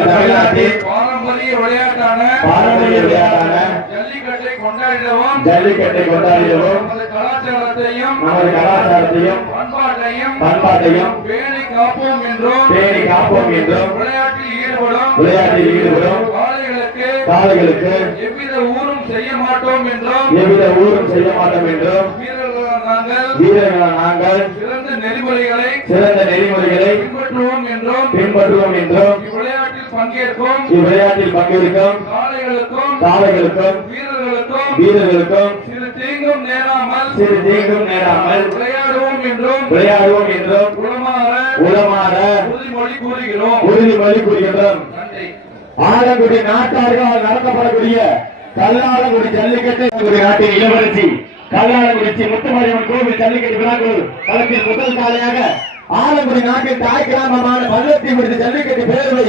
தமிழ்நாட்டின் பாரம்பரிய விளையாட்டான ஜல்லிக்கட்டை கொண்டாடிடவும் நமது கலாச்சாரத்தையும் பண்பாட்டையும் பேணி காப்போம் என்றும் விளையாட்டில் ஈடுபடும் காளைகளுக்கு எவ்வித ஊரும் செய்ய மாட்டோம் என்றும் வீரர்களான நாங்கள் சிறந்த நெறிமுறைகளை பின்பற்றுவோம் என்றும் இவ்விளையாட்டில் பங்கேற்கும் காளைகளுக்கும் வீரர்களுக்கும் சிறு தீங்கும் நேராமல் விளையாடுவோம் என்றும் உளமாற உறுதிமொழி கூறுகிறோம். ஆலங்குடி நாட்டார்கள் நடத்தப்படக்கூடிய கல்லாலங்குடி ஜல்லிக்கட்டு நாட்டின் இளவரசி கல்லாலங்குடி முத்துமாரியம்மன் கோவில் ஜல்லிக்கட்டு விழாக்குழு களத்தில் முதல் காலையாக ஆலங்குடி நாட்டின் தாய் கிராமமான பள்ளத்தி ஜல்லிக்கட்டு பேரவை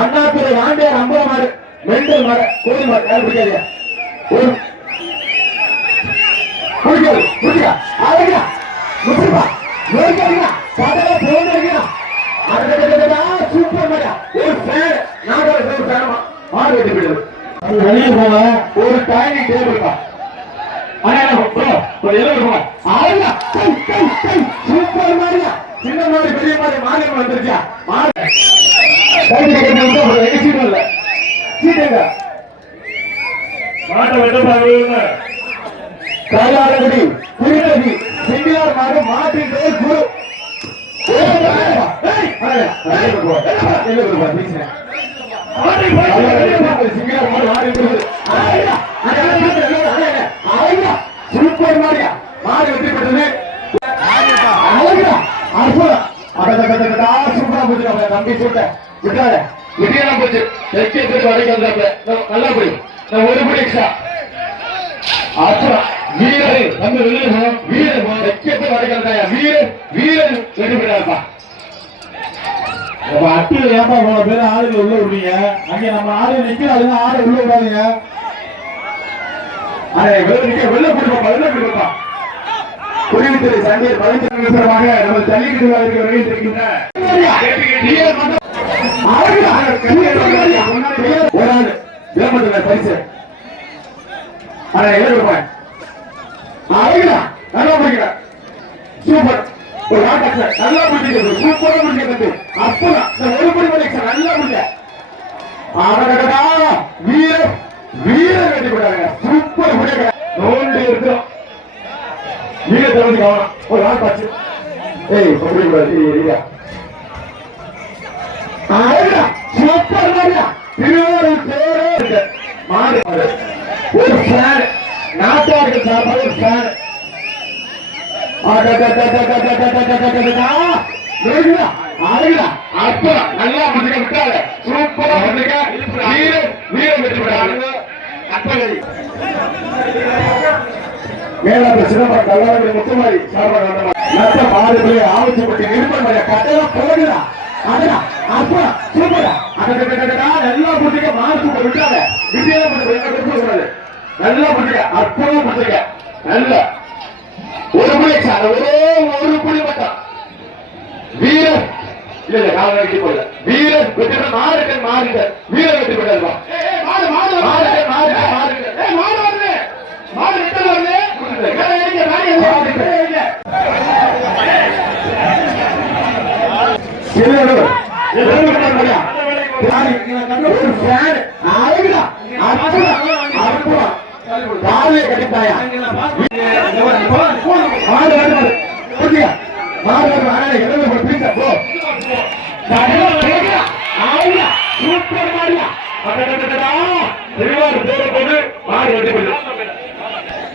அண்ணாதுரை ஆண்டியார் அம்பலமாறு மெண்டல் மர கோயில் மர ஒரு டைனிங் டேபிள் சூப்பர் மாதிரியா சின்ன மாதிரி பெரிய மாதிரி மாறி வந்துருச்சா கையாளகுடி புரிநதி சிங்கிளார் மாடு மாட்டின் குரு சூப்பர் மாரியா மாடு வெற்றி பெற்றது. சூப்பரா போச்சு தம்பி சூட்ட விட்டாத விட்டியா போச்சு நல்லா போய் ஒரு படி எக்ஸ்ட்ரா அப்புறம் வீரர் நம்ம வீரர் வரைக்கிறதாயா வீரர் வெற்றி பெற்றாருப்பா. அட்டில ஏப்பா போன பேர் ஆளுங்க உள்ள விடுவீங்க அங்க நம்ம ஆளு நிக்கிறாங்க ஆளு உள்ள விடாதீங்க. வெளில கொடுப்பா குடிநீர் சண்டை 15 நிமிஷமாக நம்ம ஜல்லிக்கட்டு வருகின்ற பரிசு நல்லா படிக்கிற சூப்பர் ஒரு நல்லா முடிக்கிறது சூப்பரா முடிக்கிறது அப்பதான் ஒரு படி படிக்க நல்லா முடிய வீரர் வெட்டி போட்டாங்க சூப்பர் முடிய நோண்டி இருக்கிறோம் வீர தகுதி கவனம் ஒரு ஆள் பாச்சு சூப்பர் மாதிரியா திருவாரூர் பேரு மாடு ஒரு ஃபேன் நாட்டார்கள் சார்பாக ஒரு ஃபேன் நல்லா முடிக்க விட்டாங்க சூப்பரா முடிக்க வீரம் வெற்றி பெற்றாங்க. மேலாளர் சிதம்பரம் கல்லாளர் முத்துமாரி சார்பாக மாடுகளை ஆலோசனை நிருப்பம் கட்டளம் போடுறா அப்புறம் சூப்பரா நல்லா முடிக்க மாடு விட்டாங்க விட்டியா நல்லா முடிக்க அற்புதம் முடிக்க நல்ல ஒரு புள்ளி ஒரே ஒரு புள்ளி மட்டும் வீரர் இல்ல கால வெட்டி போடல வீரர் வெற்றி மாறுங்க வீரர் வெற்றி பெற்றாருப்பா. கட்டிட்டாயா சூப்பர் மாரியா திருவாரூர் பேர போது மாடு வெட்டி போயிடும்.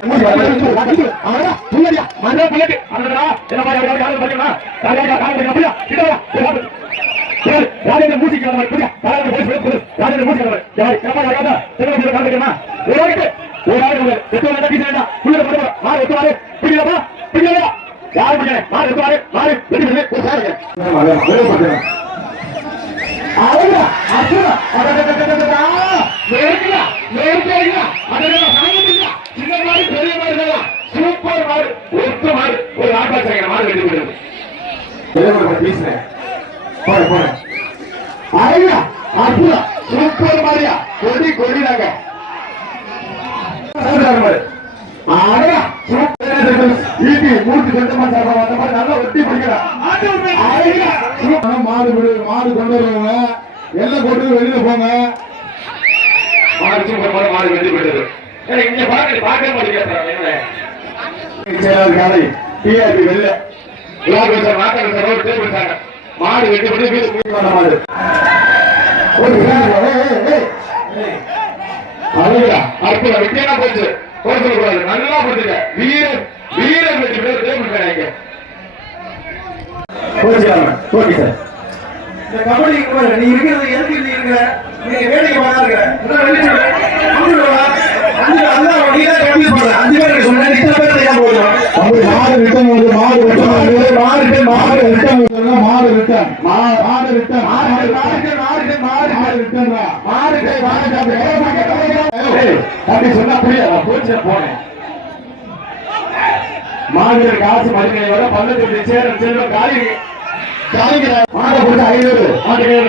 சூப்பர் அப்புறம் சூப்பர் மாதிரியா கொடி கொடினாங்க மூர்த்தி சொந்தமா சாப்பிட அந்த மாதிரி நல்லா ஒட்டி பிடிக்கிறான் மாடு மாடு கொண்டு வருவாங்க எல்லாம் கொண்டு வெளியில போங்க மாடு சூப்பர் மாடு மாடு வெட்டி போயிட்டது இங்க பார்க்க மாட்டேங்கிறாங்க காலை டிஆர்பி வெளில மாடு வெட்டி போட்டு வீடு பண்ண மாடு அற்புதம் விட்டியா போச்சு சொல்லக்கூடாது நல்லா போட்டுங்க வீரர் வீரர் வெற்றி பேர் தேவைப்படுறாங்க ஓகே சார் இந்த கபடி நீ இருக்கிறது எதுக்கு நீ இருக்கிற நீங்க வேடிக்கை பார்க்க அஞ்சு பேருக்கு சொன்னேன் இத்தனை பேர் ஏன் போதும் மாடு ரிட்டன் மாடு மாடு ரிட்டன் மாடு ரிட்டன் மாடு ரிட்டன் அப்படி சொன்னா புரியாது போச்சு போனேன் மாடு காசு மதிக்கை வர பள்ளத்துக்கு சேரம் செல்வம் காலி மாட்டை கொடுத்து 500 மாட்டுக்கு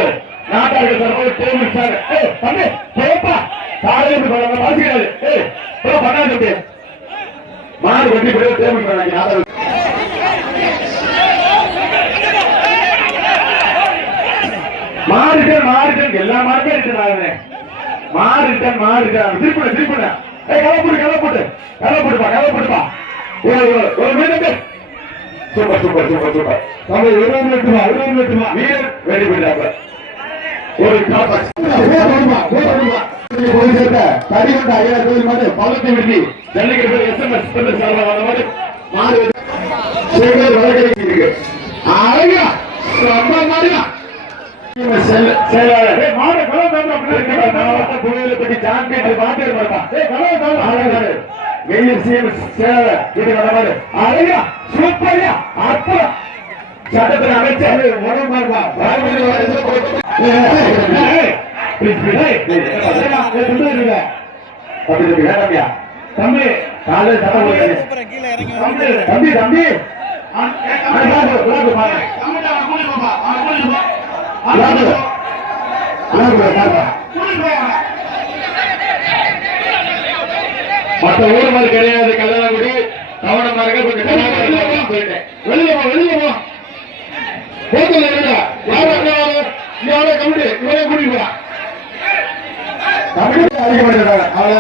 நாட்டாளர்கள் தரப்போது டேபிள் சார் தம்பி போப்பா காலையில் வாசிக்கிறாரு பண்ணாது மாடு வெட்டி போய் டேபிள் பண்ணாங்க மாறுட்டன் எல்லா மாடுமே இருக்கு மாறுட்டன் திருப்பிட கலப்போட்டுப்பா ஒரு meter super super super super நம்ம 20 லட்சமா வீரர் வெடி போயிட்டாங்க ஒரு கடிகொண்ட 5000 மாடு பள்ளத்தை விட்டு ஜல்லிக்கட்டு SMS மாடு மாடு சேகர் வழக்கறிஞர் இருக்கு அழகா ரொம்ப மாதிரியா சட்டத்தில் அமைச்சர் தம்பி காலையில் தம்பி தம்பி மற்ற ஊர் மாதிரி கிடையாது கல்யாணங்குடி கவனமா இருக்க வெளியே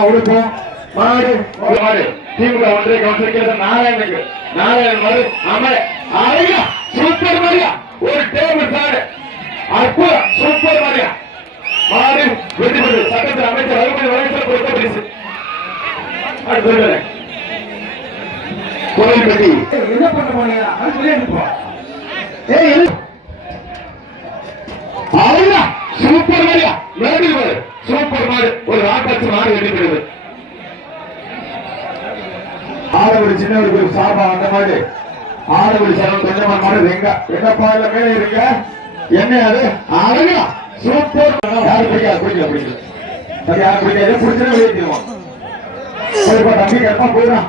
உடுப்போம் மாடு மாடு திமுக ஒன்றிய கவுன்சிலர் நாராயணனுக்கு நாராயணன் மாடு அழகா சூப்பர் மாதிரியா ஒரு டேபிள் சாடு அற்புதம் சூப்பர் மாதிரியா மாடு வெற்றி பெற்று சட்டத்தில் அமைச்சர் அறுபது வயசுல கொடுத்த பரிசு கோயில் கட்டி என்ன பண்ண போனீங்க அழகா சூப்பர் மாதிரியா மேடி மாடு சூப்பர் மாடு ஒரு ராட்சச மாடு வெற்றி பெறுது ஆடவடி சின்னவருக்கு சாபா அந்த மாதிரி ஆடவடி சரம் கொஞ்சமா மாடு எங்க பாடல மேல இருக்க என்ன அது அழகா சூப்பர் யாரு பிடிக்கல சரி யாரு பிடிக்காது பிடிச்சா வெளியிடுவோம் தம்பி கருப்பா போயிடும்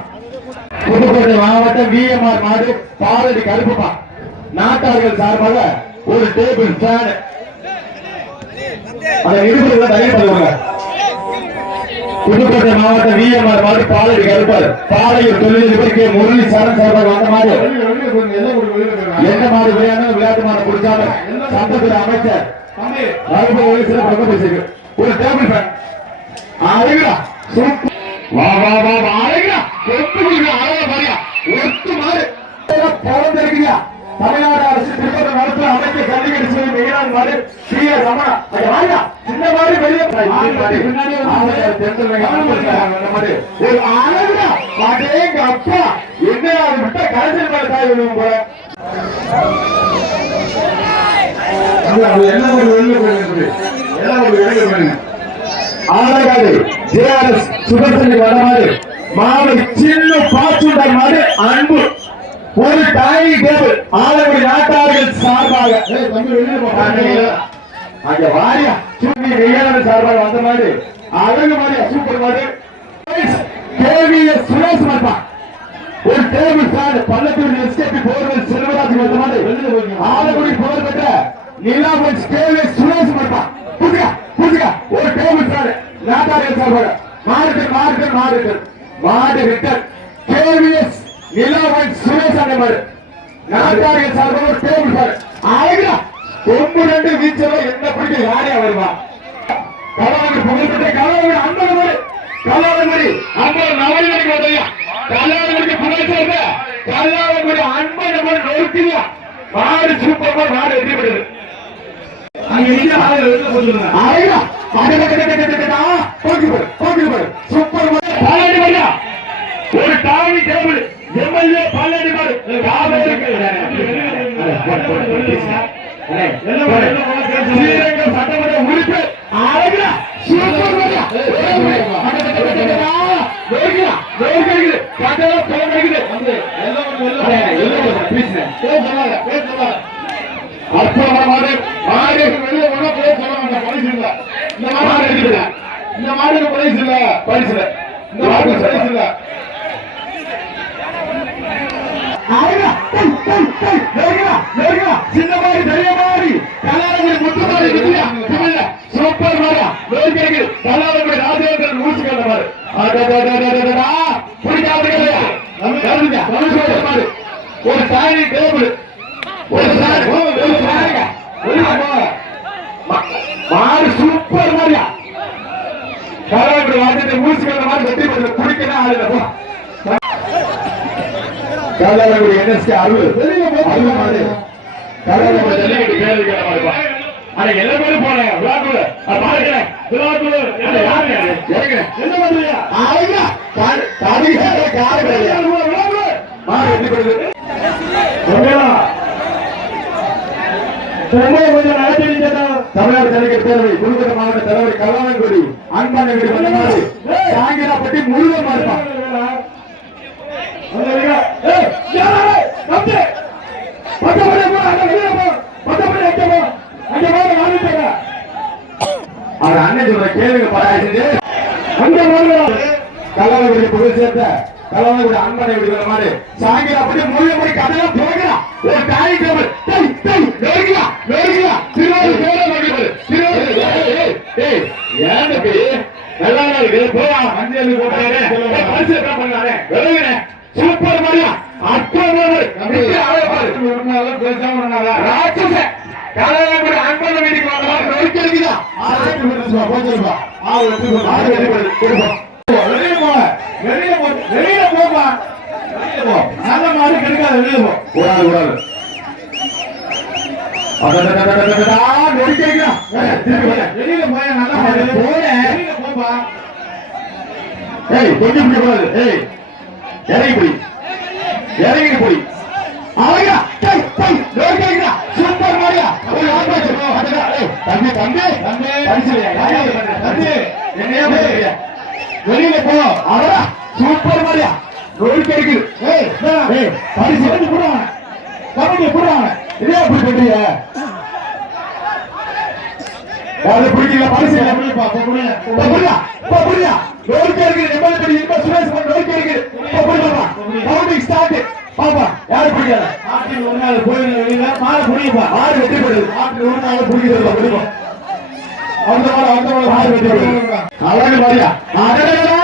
புதுக்கோட்டை மாவட்டம் விஎம்ஆர் மாடு பாலடி கருப்புப்பா நாட்டார்கள் சார்பாக ஒரு டேபிள் ஃபேன் அதை இடுப்புல தயார் பண்ணுவாங்க புதுக்கோட்டை மாவட்டம் விஎம்ஆர் மாடு பாலடி கருப்பார் பாலையூர் தொழிலதிபர் கே முரளி சரண் சார்பாக அந்த மாடு எந்த மாடு விளையாட்டு மாடு கொடுத்தாலும் சட்டத்துறை அமைச்சர் ஒரு டேபிள் ஃபேன் அழகா சூப்பர் அழகா அழகா பாரியா ஒத்து மாடு பிறந்திருக்கியா தமிழ்நாடு அரசு திருப்பதி நடத்த அமைக்க கல்விக்கடி செய்யும் மெயினான மாடு சிஆர் ரமணா இந்த மாதிரி வெளியே ஒரு அழகுடா எங்க அப்பா என்ன அது விட்ட கடைசியில் மேல தாய் விடுவோம் போல என்ன ஒரு வெளியே ஆலகாடு ஜேஆர்எஸ் சுதர்சனி வடமாடு மாடு சின்ன பாச்சுண்டர் மாடு அன்பு ஒரு டாய் டேபிள் ஆலகுடி நாட்டார்கள் சார்பாக அங்க வாரியா சுண்ணி வெய்யாளர் சார்பாக வந்த மாடு அழகு மாடியா சூப்பர் மாடு கேவிஎஸ் சுரேஷ் மாட்டா ஒரு table fan Pallathur SKB borewell Selvaraj வந்த மாடு ஆலகுடி புகழ் பெற்ற நிலாபன்ஸ் கேவிஎஸ் சுரேஷ் மாட்டா புரிஞ்சுக்க ஒரு டேபிள் சார் நாட்டாரியல் சார்பாக மாடு ரிட்டர் கேவிஎஸ் நிலாவன் சுரேஷ் அண்ணே மாடு நாட்டாரியல் சார்பாக ஒரு டேபிள் சார் ஆயிரா கொம்பு ரெண்டு வீச்சல என்ன பிடிக்க யாரையா வருவா கலவங்க புகழ்பெற்ற கலவங்க கலவரி அன்பர் நவனிக்கு வந்தையா கலவருக்கு புகழ் சொல்ற கலவங்களுடைய அன்பை நம்ம நோக்கியா மாடு சூப்பர் மாடு வெற்றி பெற்றது அங்க எங்க ஆளு வெளில போடுங்க ஆயிரா சூப்பர் பாலாடி மாடியா ஒரு டாவி டேபிள் எம்எல்ஏ பாலாடி மாடு ஸ்ரீரங்கம் சட்டமன்ற உறுப்பினர் ஆயிரா சூப்பர் மாடியா அற்புதமான மாடு வெளியே போனா போய் சொல்ல வேண்டாம் பரிசு இல்ல இந்த மாடு எடுக்கல இந்த மாடுக்கு பரிசு இல்ல இந்த மாடுக்கு பரிசு இல்ல சின்ன மாடி பெரிய மாடி கலாவதி முத்து மாடி வித்தியா சூப்பர் மாடா லோகேக்கு கலாவதி ராஜேந்திரன் மூச்சுக்கல்ல மாடு ஒரு சாரி டேபிள் மாடு சூப்பர் மாரியா கலாவதி ராஜேந்திரன் மூச்சுக்கல்ல மாடு வெற்றி பெற்ற குடிக்கணும் ஆளுங்க கலாவதி என்எஸ்கே அருள் மாடு கலாவதி ஜல்லிக்கட்டு பேரு கேட்ட மாடுப்பா அட எல்லா பேரும் போறேன் விழாக்குள்ள பாருங்க விழாக்குள்ள யாரு என்ன பண்றீங்க ஆயிரா தாடிகார கார் விழாக்குள்ள மாடு எப்படி பண்ணுது கொஞ்சம் நடத்தி தமிழ்நாடு ஜல்லிக்கட்டு பேரவை புதுக்கோட்டை மாவட்ட தலைவர் கல்லானங்குடி அன்பானங்குடி வந்த மாடு சாங்கிராப்பட்டி முருகன் மாடுப்பா அவர் அண்ணன் சொல்ற கேளுங்க பராஜிச்சு அங்க கல்லானங்குடி புகழ் சேர்த்த கல்லானங்குடி அன்பனை விடுகிற மாதிரி சாங்கிரா அப்படி முழுமை கதையெல்லாம் போகிறான் ஒரு தாய் டேபிள் திருவாரூர் பேர மகிழ்வு திருவாரூர் ஏன் நல்லா இருக்கு போயா மஞ்சள் போட்டாரு பரிசு என்ன பண்ணாரு விளைகிறேன் சூப்பர் மாதிரியா அற்புதமான ராட்சச கலாபுரி அன்பன வீட்டுக்கு வந்தாலும் நோக்கி இருக்குதா வெளியில போப்பா நல்ல மாதிரி கிடைக்காது வெளியில போ கூடாது வெளியில போய நல்ல மாதிரி வெளியில போப்பா ஏய் கொஞ்சம் கூடாது ஏய் இறங்கி போய் ஆயா டேய் நோக்கியா சூப்பர் மாரியா ஒரு ஆபாச்சு தம்பி பரிசுலையா தம்பி என்னையா போறியா வெளியில போ அவரா சூப்பர் மாரியா ரோல் கேக்கு ஏய் பரிசு வந்து போடுவாங்க கமிட்டி போடுவாங்க இதே அப்படி பண்றீங்க அது பிடிக்கல பரிசு இல்ல புரியப்பா புரியா ரோல் கேக்கு எம்எல்ஏ படி இப்ப சுரேஷ் ரோல் கேக்கு புரியுமா கவுண்டிங் ஸ்டார்ட் பாப்பா யாரு பிடிக்கல ஆட்டில் ஒரு நாள் போயிரு வெளியில மாலை புடிப்பா மாடு வெட்டி போடுது ஆட்டில் ஒரு நாள் புடிக்கிறது புடிப்பா அந்த மாடு வெட்டி போடுது அழகு மாரியா அடடா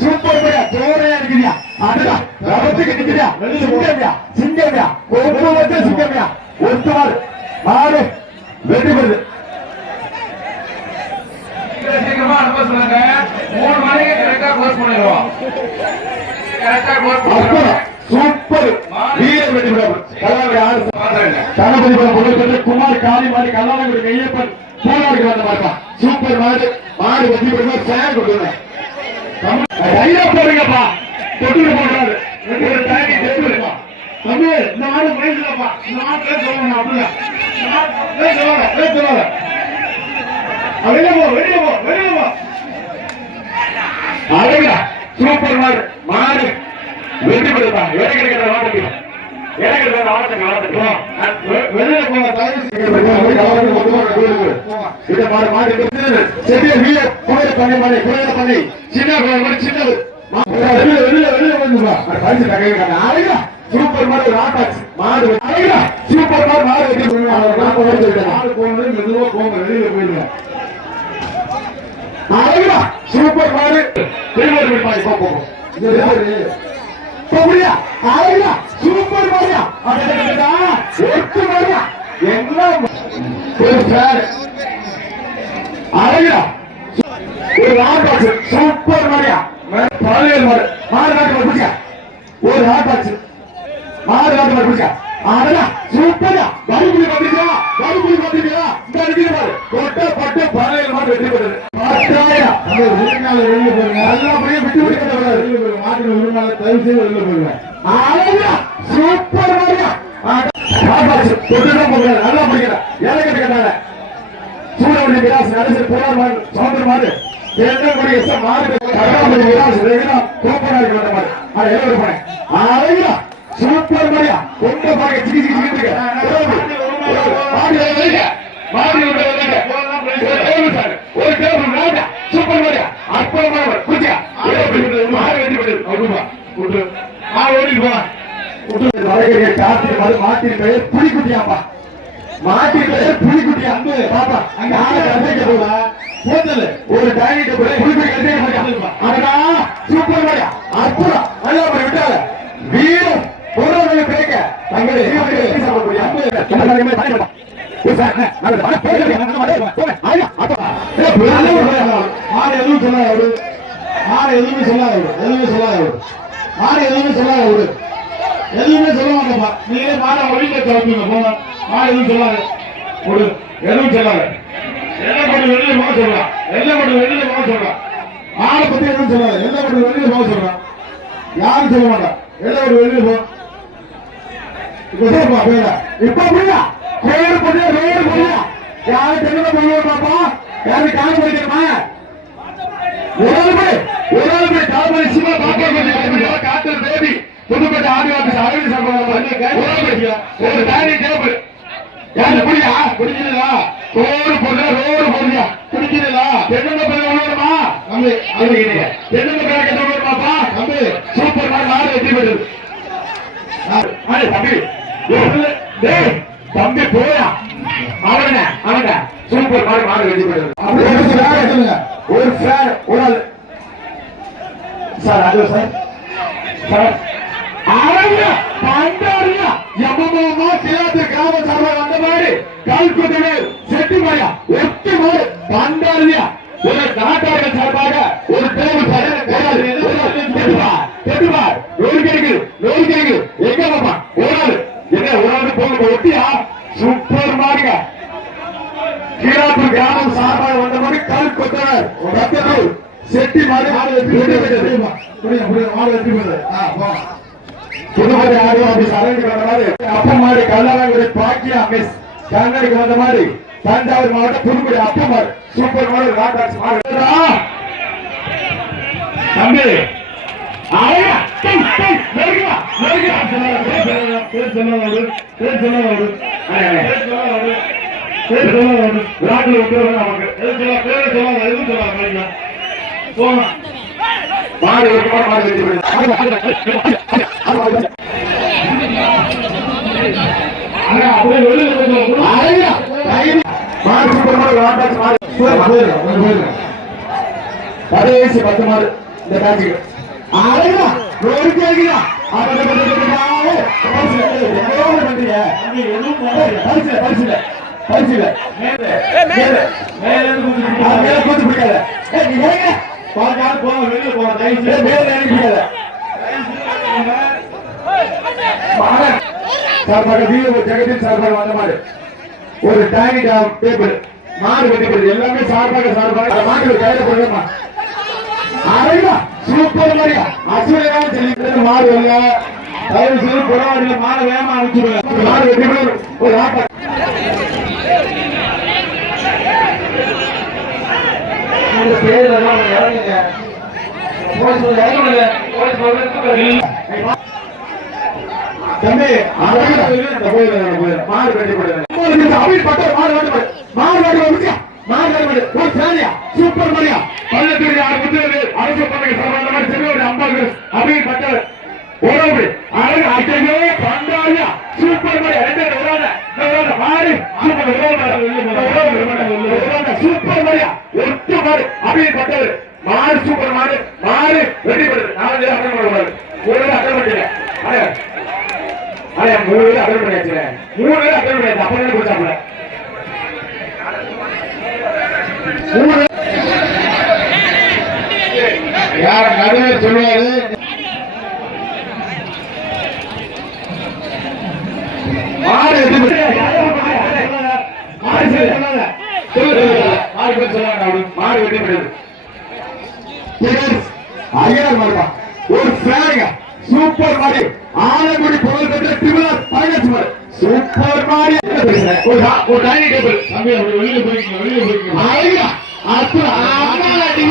சூப்பர் மாரியா தோரையா இருக்குறியா அடடா ரபத்துக்கு நிக்குறியா சிங்கம்யா கொம்பு வச்ச சிங்கம்யா ஒத்து மாடு வெட்டி போடுது சீக்கிரமா அனுப்ப சொல்லுங்க 3 மணிக்கு கரெக்டா க்ளோஸ் பண்ணிடுவோம் சூப்பர் வீரர் வெற்றி தளபதி புகழ்பெற்ற குமார் காளிமாடி கல்லானங்குடி கையப்பன் போராடுக்கு வந்த மாதிரி சூப்பர் மாடு வெற்றி பெற்ற சேர் கொடுத்துருவேன் போடுங்கப்பா தொட்டு போடுறாரு தம்பி இந்த மாடு பேசலப்பா இந்த மாடு பேச சொல்லணும் அப்படியா சொல்லாத வெளியே போ அழகா சூப்பர் மாடு வெற்றி பெறுப்பா எனக்கு இருக்கிற வாரத்துக்கு வெளியில போங்க பண்ணி சின்னது வெளியில வந்து சூப்பர் மாடு மாடு சூப்பர் மாடு வெற்றி மெதுவா போங்க வெளியில போயிடுங்க சூப்பர் மாடு திருவள்ளூர் மாடு போகும் போறியா ஆயா சூப்பர் மாடியா அடடடடா ஒட்டு மாடியா எல்லாம் ஒரு ஃபேன் ஆயா ஒரு ராபாக்ஸ் சூப்பர் மாடியா பாலியல் மாடு மாடு நாட்டு புடிச்சா ஒரு ராபாக்ஸ் மாடு நாட்டு புடிச்சா ஆடா சூப்பரா கருப்புலி வந்துச்சா இந்த அடிக்கிற பாரு கொட்ட பாலியல் மாடு வெற்றி பெற்றது பாத்தாயா அந்த உரிமையால வெளிய போறீங்க நல்லபடியா விட்டு விடுங்க மாட்டின உரிமையால தயவு செய்து வெளிய போறீங்க ஆயா சூப்பர் மாடியா ராபாக்ஸ் கொட்டதான் போறாரு நல்லா படிக்கிறா ஏலக்க கேட்டாங்க சூரவடி விலாஸ் நரசர் போறார் மாடு சௌந்தர் மாடு என்னக்கூடிய மாடு கர்நாடக விலாஸ் ரெகுலா கோப்பனாரி வந்த மாடு அது எல்லாம் போறேன் ஆயா சூப்பர் மாடியா கொண்ட பாக்க சிக்கி இருக்கு மாடி வரீங்க மாடி வரீங்க ஒரு டேபிள் ராஜா சூப்பர் மாடியா அற்புதமான குடியா மாடு வெட்டி விடு அப்படிமா கூட்டு ஓடி போ கூட்டு வரைய காத்து மாடு மாட்டின் பெயர் புலிக்குட்டியாம்பா மாட்டின் பெயர் புலிக்குட்டி அன்பு பாப்பா அங்க ஆளை கதைக்க போல போதல ஒரு டைனிட்ட போய் புலிக்குட்டி கதைக்க போறா அடடா சூப்பர் மாடியா அற்புதம் நல்லா போய் விட்டால வீரம் பொருளாதார பேக்க தங்களை எப்படி சாப்பிட முடியும் என்ன காரியமே பண்ணி சார் நான் வர போறேன் நான் ஆயா அப்பா மாடு எதுவும் சொல்லாத அவரு மாடு எதுவுமே சொல்லாத அவரு மாடு எதுவுமே சொல்லாத அவரு எதுவுமே சொல்ல மாட்டேப்பா நீங்களே மாட ஒழிக்க தரப்பீங்க போங்க மாடு எதுவும் சொல்லாத ஒரு எதுவும் சொல்லாத எல்லாம் மட்டும் வெளியில போக சொல்லலாம் எல்லாம் மட்டும் வெளியில போக சொல்லலாம் மாடை பத்தி எதுவும் சொல்லாத எல்லாம் மட்டும் வெளியில போக சொல்லலாம் யாரும் சொல்ல மாட்டான் எல்லாம் மட்டும் வெளியில போ இப்ப புரியா கோயில் புரியா ரோடு புரியா யாரு தெலுங்கு புரியா பாப்பா யாரு கால் படிக்கிறமா ஒரு ஆள் போய் கால் சிவா பாப்பா காட்டு தேவி புதுப்பட்ட ஆதிவாசி அரவிந்த் சம்பவம் ஒரு தானி டேபிள் யாரு புரியா குடிக்கிறதா ரோடு போறியா குடிக்கிறதா தெலுங்கு பேர் ஒண்ணுமா தம்பி தெலுங்கு பேர் கட்ட பாப்பா தம்பி சூப்பர் மாடு வெற்றி பெற்றது தம்பி தம்பி போயா அவன சூப்பர் மாடு வெற்றி பெற்றது ஒரு ஃபேன் ஒரு ஆள் சார் அது சார் பண்டாரியா எம்மமா திராத்து கிராம சபை வந்த மாதிரி கல்குத்தவே செட்டி மாயா ஒட்டி மாடு பண்டாரியா ஒரு நாட்டாளர் சார்பாக ஒரு டேபிள் தெட்டுவார் நோய் கிடைக்குது எங்க பாப்பா ஒரு ஆள் போக ஒட்டியா சூப்பர் மாடுங்க கீழாத்தூர் கிராமம் சார்பாக வந்த மாதிரி கல்குத்தவர் ரத்தூர் செட்டி மாடு மாடு வெற்றி பெற்றது புதுமதி ஆதிவாசி சரணுக்கு வந்த மாதிரி அப்பமாடி கல்லாங்குடி பாக்கியா மிஸ் கண்ணடிக்கு வந்த மாதிரி தஞ்சாவூர் மாவட்டம் புதுக்குடி அப்பமாடு சூப்பர் மாடு ராட்டாக்ஸ் மாடு தம்பி மாடு மாடு கடைசி 10 மாடு இந்த பேட்சுக்கு பரிசு வெளியே ஜெகதீஷ் சார்பாக வந்த மாதிரி ஒரு டைனி டேபிள் மாடு வெட்டி எல்லாமே சார்பாக மாடு கையில போடுமா சூப்பர் மாதிரியா அசுவையான சொல்லி மாடு வரல தயவு செய்து புறவாடியில் மாடு வேகமா அனுப்பிச்சு மாடு வெட்டி ஒரு ஆட்டா தம்பி மாடு வெட்டி ஒரு சாரியா சூப்பர் மரியா பள்ளத்தூர் அரசு பதவி சம்பந்தமான செல்வோடு அம்பாள் அபின் பட்டர் ஓடோடு அழகு அச்சோ பண்டாரியா சூப்பர் மரியா மாறி சூப்பர் மரியா ஒட்டு மாடு அபின் பட்டர் மாடு சூப்பர் மாடு மாடு வெற்றி பெறுது 4 அட்டன் பண்ணுவாரு 3 அட்டன் பண்ணிடுங்க அட 3 அட்டன் பண்ணியாச்சு 3 அட்டன் பண்ணியாச்சு அப்ப என்ன போச்சாப்ல 3 யார் நடுவே சொல்லுவாரு மாடு வெற்றி பெறுது மாடு சொன்னாங்க மாடு சொன்னாங்க மாடு வெற்றி பெறுது ஐயர் மாடுபா ஒரு ஃபேனுங்க சூப்பர் மாடி ஆலங்குடி புகழ் பெற்ற திருவிழா பைலட் மாடு சூப்பர் மாடி ஒரு டைனிங் டேபிள் தம்பி அப்படி வெளியில போய்க்கீங்க ஐயா அப்புறம் அம்மாடி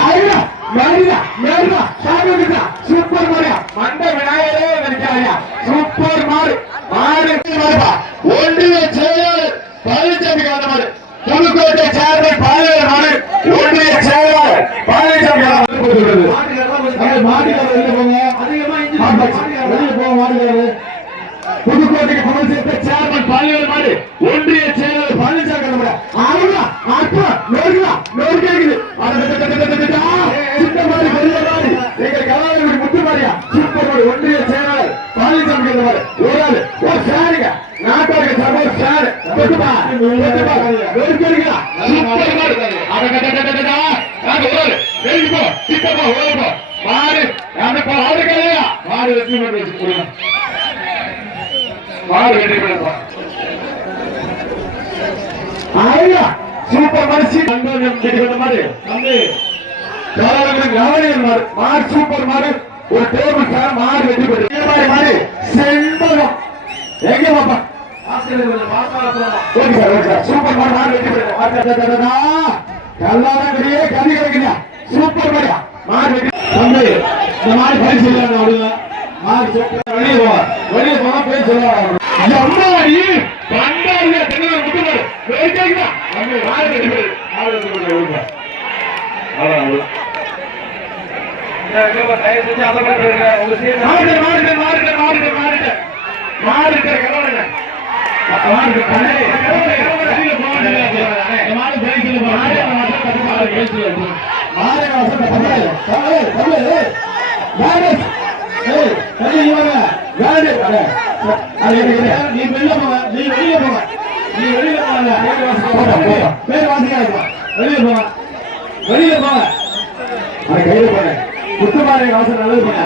ஐயா மேரியா மேரியா சாமியா சூப்பர் மாடியா மண்ட விநாயகரே நினைக்காதயா சூப்பர் மாடு மாடு மாடுபா ஒன்றிய செயலாளர் பழனிசாமி காரண மாடு புதுக்கோட்டை சேர்மன் பாளையர் மாடு ஒன்றிய செயலாளர் பழனிசாமி புதுக்கோட்டைக்கு பணம் சேர்த்த சேர்மன் பாளையர் மாடு ஒன்றிய செயலாளர் பழனிசாமி முத்துமாரியா சூப்பர் மாடு ஒன்றிய செயலாளர் பழனிசாமி ஒரு ஆளு ஒரு சாருங்க நாட்டாருக்கு சப்போர்ட் சார் தொட்டுமா வெறுக்கிறீங்களா சூப்பர் மாடு மாடு ஆடுகளையா மாடு வெற்றி பெற்று மாடு வெற்றி பெற்ற ஐயா சூப்பர் மனுஷி மாடு தம்பி கவனியர் மாடு மாடு சூப்பர் மாடு ஒரு டேபிள் சார் மாடு வெற்றி பெற்று மாடு செண்பகம் எங்க பாப்பா சூப்பர் மாடு மாடு வெற்றி பெற்று கல்லாதே கதி கிடைக்கிறா சூப்பர் மாடியா மாடு வெற்றி தம்பி இந்த மாதிரி பரிசு இல்லை மாடு வெளியே போவா பேர் சொல்லுவாங்க அம்மாடி பண்டாரியா தென்னை முட்டுமாரு வெயிட்டா தம்பி மாடு வெற்றி பெற்று மாடு வெற்றி பெற்று வெளியே போங்க கைது பண்ண முத்துமாரி வாசல் நல்லது பண்ண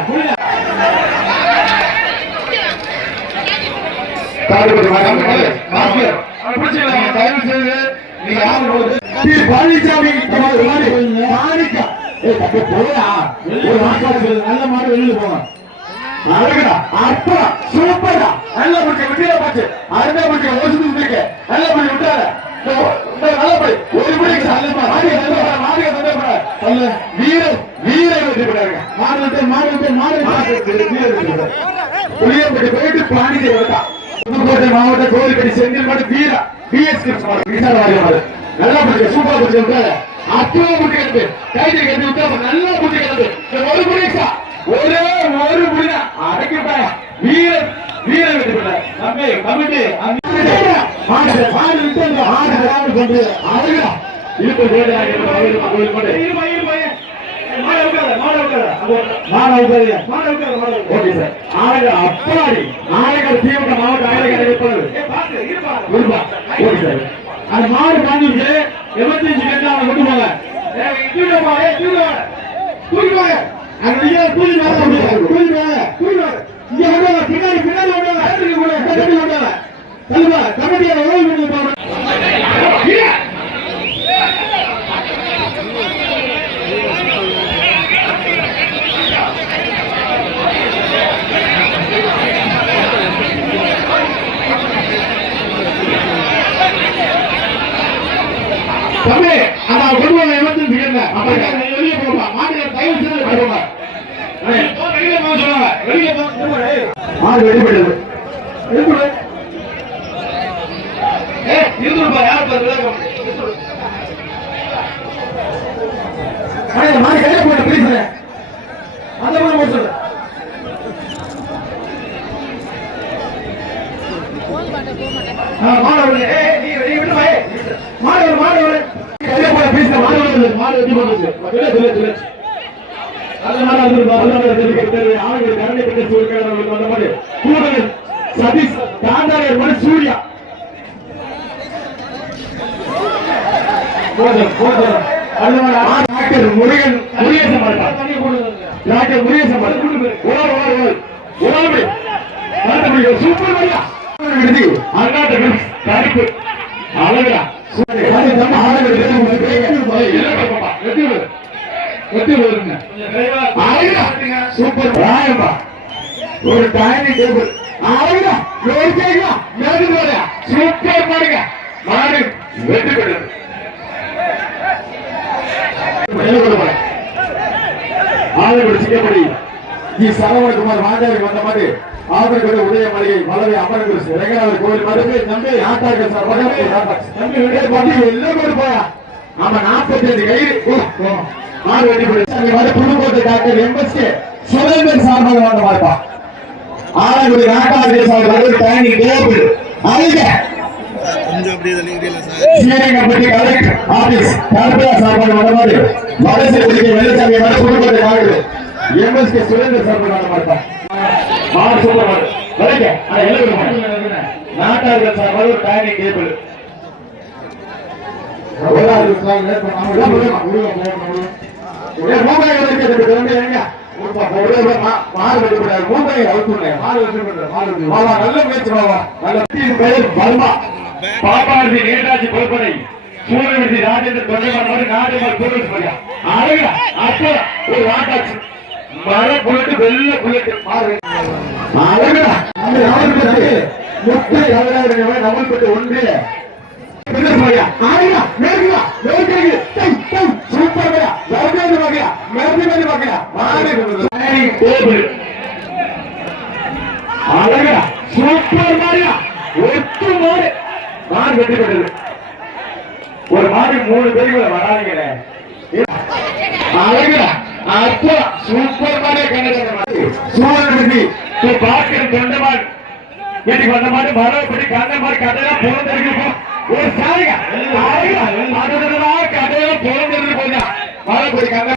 பழனிசாமி நல்ல மாடு வெளியில போவான் அப்பா சூப்பரா நல்ல முடிச்ச விட்டியா போச்சு அருமையா முடிச்ச ஓசுக்கு இருக்கு நல்ல பண்ணி விட்டாரு ஒரு வீர வீர வெற்றி பெறாங்க போயிட்டு பிளானி புதுக்கோட்டை மாவட்ட கோவில்பட்டி செந்தில் மாடு வீர பிஎஸ் நல்லா பிடிச்ச சூப்பர் பிடிச்சிருக்க அப்பவும் முடிக்கிறது கைது கட்டி விட்டா நல்லா முடிக்கிறது ஒரு முடிச்சா ஒரே ஒரு முடினா அடக்கிட்டாங்க வீர வீர வெற்றி பெறாங்க தம்பி கமிட்டி அப்பாடி ஆலைகள் திமுக மாவட்ட ஆலைகள் அந்த மாடு பாஞ்சிருக்கு 75 கேட்டா அவங்க கொண்டு போங்க பின்னாடி கமிட்டியை தம்பி அந்த குடும்பம் எமர்ஜென்சி கேட்க அப்ப வெளியே போப்பா மாடு தயவு செய்து போங்க வெளியே போக சொல்லுவாங்க வெளியே போக மாடு வெளிப்படுது இருந்துருப்பா யார் மாடு கையில போயிட்ட பேசுறேன் அந்த மாதிரி போக சொல்லு மாடு நீ வெளியே விட்டு மாடு வெட்டி போட்டுச்சு அந்த மாதிரி அது ஆளுங்க கரண்டை பற்றி சூழ்நிலை வந்த மாதிரி கூடுதல் சதீஷ் காந்தாரியர் மாதிரி Surya doctor Murugan Murugesan doctor Murugesan super மரியா அண்ணாட்ட கருப்பு அழகா சூப்பர் ராயம்பா ஒரு டைனிங் டேபிள் அழகா சூப்பர் பாருங்க மாடு வெற்றி பெற்றது ஆலங்குடி சிங்கப்படி ஜி சரவணகுமார் வாஞ்சாரி வந்த மாதிரி ஆதரவு உதய மளிகை மலவை அமரகுரு ரெங்கநாதர் கோவில் மதுரை நம்பி ஆட்டார்கள் சார் நம்பி விடைய பண்ணி எல்லாம் ஒரு போயா ஆமா 45 கயிறு மாடு வெட்டி போடுச்சு புதுக்கோட்டை டாக்டர் எம்எஸ்கே சுரேந்தர் சார்பாக வந்த மாதிரிப்பா ஆலங்குடி நாட்டார்கள் சார் மதுரை டைனிங் டேபிள் அழக ஸ்ரீரங்கப்பட்டி கலெக்டர் ஆபீஸ் கல்பனா சார்பாக வந்த மாதிரி வடசை குடிக்கை வெள்ளச்சாமி வட புதுக்கோட்டை டாக்டர் எம்எஸ்கே சுரேந்தர் சார்பாக வந்த மாதிரிப்பா மாடு சூப்பர் மாடு வரைக்க எல்லாம் நாட்டார்கள் சார்பாக ஒரு டைனிங் டேபிள் பாபாஜி நேதாஜி பொறுப்பனை சூரியவதி ராஜேந்திர தொண்டைமான் நாடுமார் பூர்வஸ் அழகா அப்போ ஒரு வாட்டாச்சு மர புல்லட்டு வெள்ள புல்லட்டு அழகா முட்டை நம்மள்பட்டு ஒன்று சூப்பர் அழகா சூப்பர் மாரியா ஒட்டு மாடு மாடு வெற்றி பெற்றது ஒரு மாடு 3 பேருக்குள்ள வராதீங்க அழகா அப்போ சூப்பர் மாடு கண்ணு சூழல் பாஸ்கர் தொண்டமாடு வீட்டுக்கு வந்த மாதிரி மரபடி கண்ண மாதிரி கதையெல்லாம் பிறந்திருக்கும் ஒரு சாரிங்க கதையெல்லாம் பிறந்திருக்கு போதா மரபடி கண்ண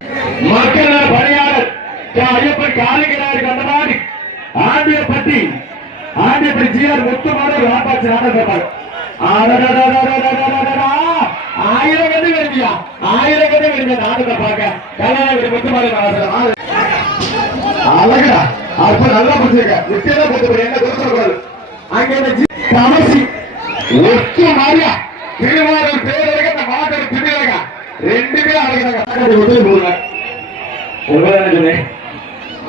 மக்கள் பணியாளர் ஐயப்பன் காலிக்கிறாருக்கு அந்த மாதிரி ஆண்டியப்பட்டி ஜிஆர் முத்துமாடு ராபாட்சி நாடகப்பாரு 1000 கதை விரும்பியா 1000 கதை விரும்பிய நாடகத்தை பார்க்க கல்யாணம் முத்துமாடு அழகா அப்ப நல்லா புரிஞ்சுக்க நிச்சயமா புரிஞ்சு என்ன சொல்லக்கூடாது அங்க கமசி ஒட்டு மாறியா திருவாரூர் பேரழக அந்த மாட்டோட திருவிழா 2 பேரும் அழகாங்க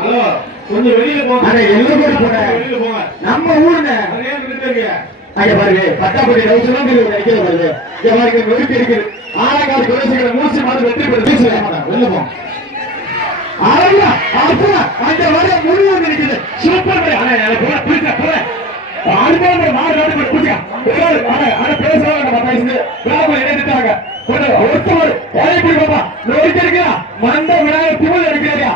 ஹலோ கொஞ்சம் வெளியில போங்க எல்லாம் போங்க நம்ம ஊர்ல அங்க பாருங்க பட்டாப்பட்டி ரவுசெல்லாம் நிக்கிறது பாருங்க இங்க பாருங்க நொறுக்கி இருக்குது ஆலங்காடு குலசேகர மூசி மாதிரி வெற்றி பெற்று வெளில போங்க அழகா அப்பா அந்த வர முடிவு இருக்குது சூப்பர் அடுத்த மாடு நாடு புடிச்சா பேசுறாங்க ஒருத்தவர் மந்த விநாயகர் திமுல் இருக்கிறா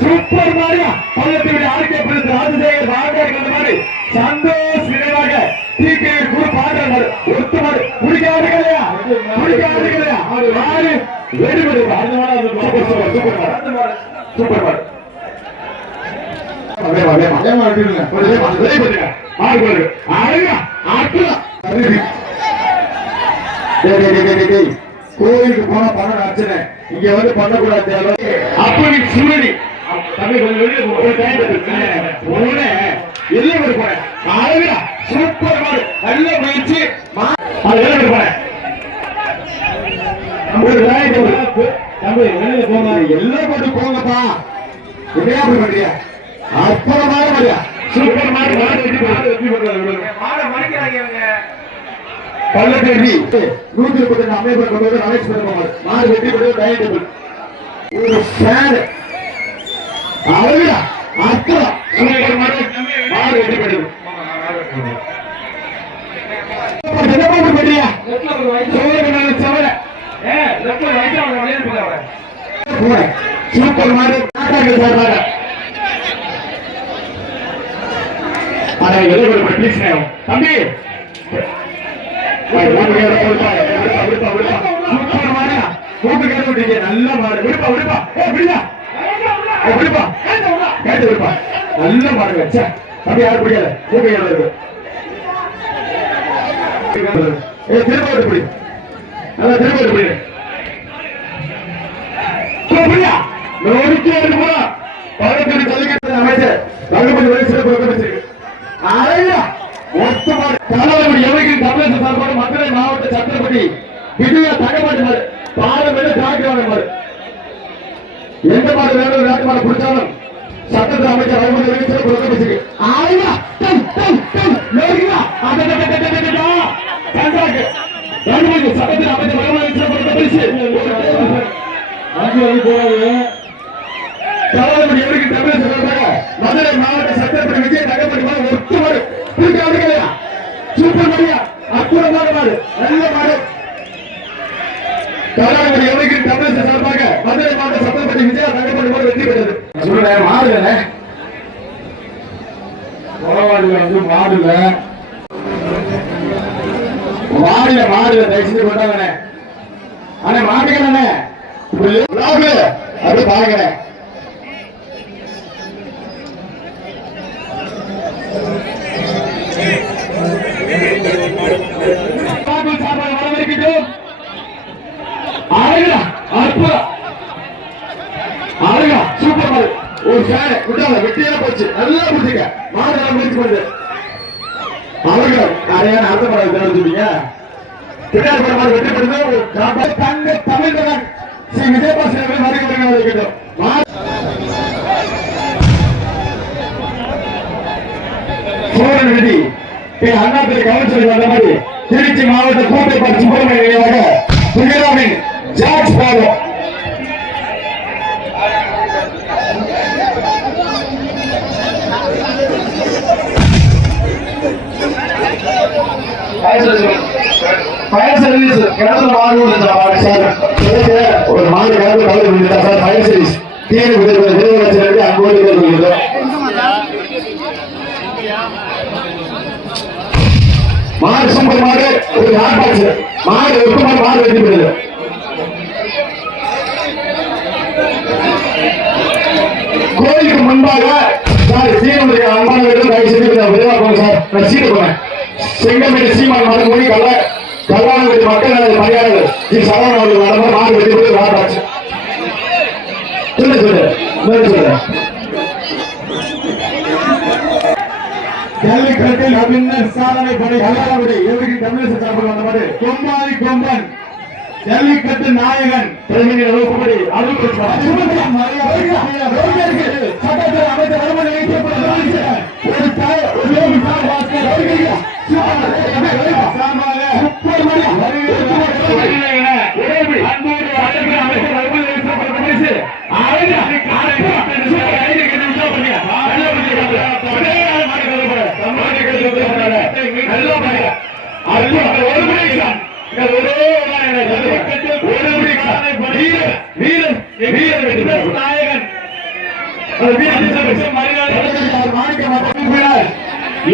சூப்பர் மாரியா பள்ளத்தை ஆர்கே ராஜசேகர் வாங்காடி அந்த மாதிரி சந்தோஷ் நினைவாக தீக்கை குழு பாடுற ஒருத்த மாடு குடிக்காது இல்லையா மாடு வெடிபடு சூப்பர் மாடு கோயிலுக்கு போனா பணம் அர்ச்சனை இங்க வந்து பண்ணக்கூடாது அப்படி சூழலி சூப்பர் மாடு நல்ல முயற்சி எல்லாம் போட்டு போங்கப்பா அப்படி பண்றியா அற்புதமான மாதிரியா சூப்பர் மாடு பள்ளத்தேடி 132 அமைப்பர் கொண்டு வந்து ரமேஷ் பெருமாள் மாடு வெற்றி பெற்றது டைனிங் டேபிள் ஒரு ஃபேன் அழகா அற்புதம் சூப்பர் மாடு வெற்றி பெற்றது என்ன போட்டு பண்றியா சூப்பர் மாடு நாட்டாக்கள் சார்பாக தம்பி சூப்பர் மாடு கூட்டு கேட்டு விட்டீங்க நல்ல மாடு விடுப்பா விடுப்பா விடுப்பா விடுப்பா கேட்டு விடுப்பா நல்ல மாடுங்க அப்படி யாரும் பிடிக்காத கூட்டு கேட்டு இருக்கு திரும்ப பிடி நல்லா திரும்ப பிடி அமைச்சர் ரகுபதி சிறப்பு மதுரை மாவட்ட சத்திரப்பதி விஜய தகவல் பாரம்பரிய திராட்சை எந்த மாதிரி வேணும் நாட்டு மாடு பிடிச்சாலும் சட்டத்தில் அமைச்சர் ரகுபதி சிறப்பு சட்டத்தில் அமைச்சர் மதுரை மாவட்ட சட்டப்படி விஜய தகவல் ஒத்து மாடு சூப்பர் மாடியா அற்புதமான மாடு நல்ல மாடு கலாபதி எவருக்கு தமிழக சார்பாக மதுரை மாவட்ட சட்டப்படி விஜய தகவல் மாடு வெற்றி பெற்றது சொல்லுங்க மாடுங்க மாடுல மாடுல மாடுல தயவுசெய்து கொண்டாங்க ஆனா மாட்டுக்கண்ணே அது பாருங்க சூப்பர் மாடு ஒரு ஃபேன் விட்டாங்க வெட்டியா போச்சு நல்லா புடிச்சுங்க மாடு நல்லா முயற்சி பண்ணுது அவங்க யாரையான அர்த்தம் பண்ண தெரிஞ்சுட்டீங்க பின்னாடி போற மாதிரி வெற்றி பெறுது தங்க தமிழ் மகன் ஸ்ரீ விஜயபாஸ்கர் வருகிறவர்கள் இருக்கட்டும் சோழன் விதி அண்ணாத்துறை கவுன்சிலர் வந்த மாதிரி திருச்சி மாவட்ட கூட்டப்பட்டு சுப்பிரமணிய நினைவாக புனிராமின் ஜார்ஜ் பாலோ ஃபயர் சர்வீஸ் கிணறு மாடு ஒரு மாடு கிணறு கலந்து விழுந்தா சார் ஃபயர் சர்வீஸ் தீர்வு விருதுவச்சருக்கு அங்கோடு விழுந்தது மாடு சூப்பர் மாடு ஒரு நாட்பாக்ஸ் மாடு ஒட்டுமாறு மாடு வெட்டி விடுது கோயிலுக்கு முன்பாக சார் சீனமுறை அன்பான தயவு செஞ்சு விரைவாக போங்க சார் நான் சீட்டு போனேன் செங்கமேடு சீமான் மரம் மொழி கல்லாணி மக்கள் மரியாதை சரவண அவர்கள் நடந்த மாடு வெட்டி விடுது நாட்பாக்ஸ் சொல்லு ஜல்லிக்கட்டில் அபின்னர் சாதனை படை கல்லாளபடி எவருக்கு தமிழக சார்பில் வந்த மாதிரி கொம்பாதி கொம்பன் ஜல்லிக்கட்டு நாயகன் பிரதிநிதி வகுப்புப்படி சட்டத்தில் அமைச்சர் வருமான